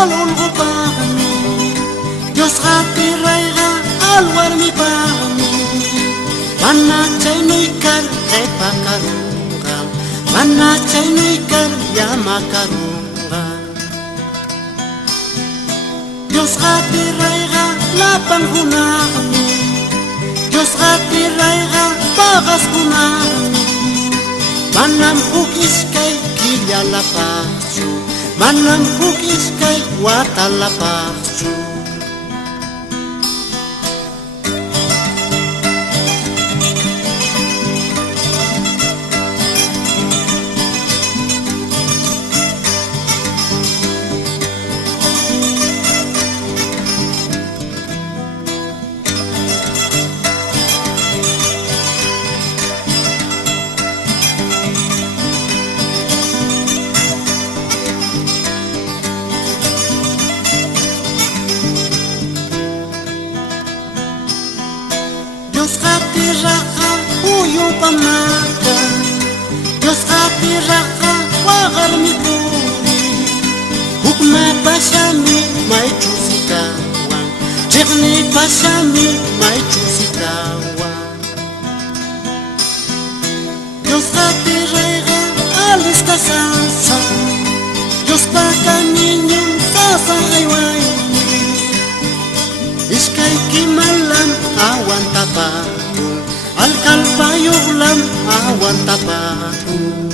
olulqupaqmi Diosqa tirayqa alwarmipaqmi mana chaynuykar qhipakarunqa mana chaynuykar llamakarunqa Diosqa tirayqa lapan hunaqmi Diosqa tirayqa paqaskunaqmi manam huk iskay killalapaqchu manam huk iskay watalapaqchu Diosqa tirayqa uyupamaka Diosqa tirayqa waqarmi puri hukma pashami maychu sikawan chiqni pashami maychu sikawan Diosqa tirayqa alista sasa Diospa kamiñun sasa aywaymi iskay kimalam awan tapakun alkalpayuqlam awan tapakun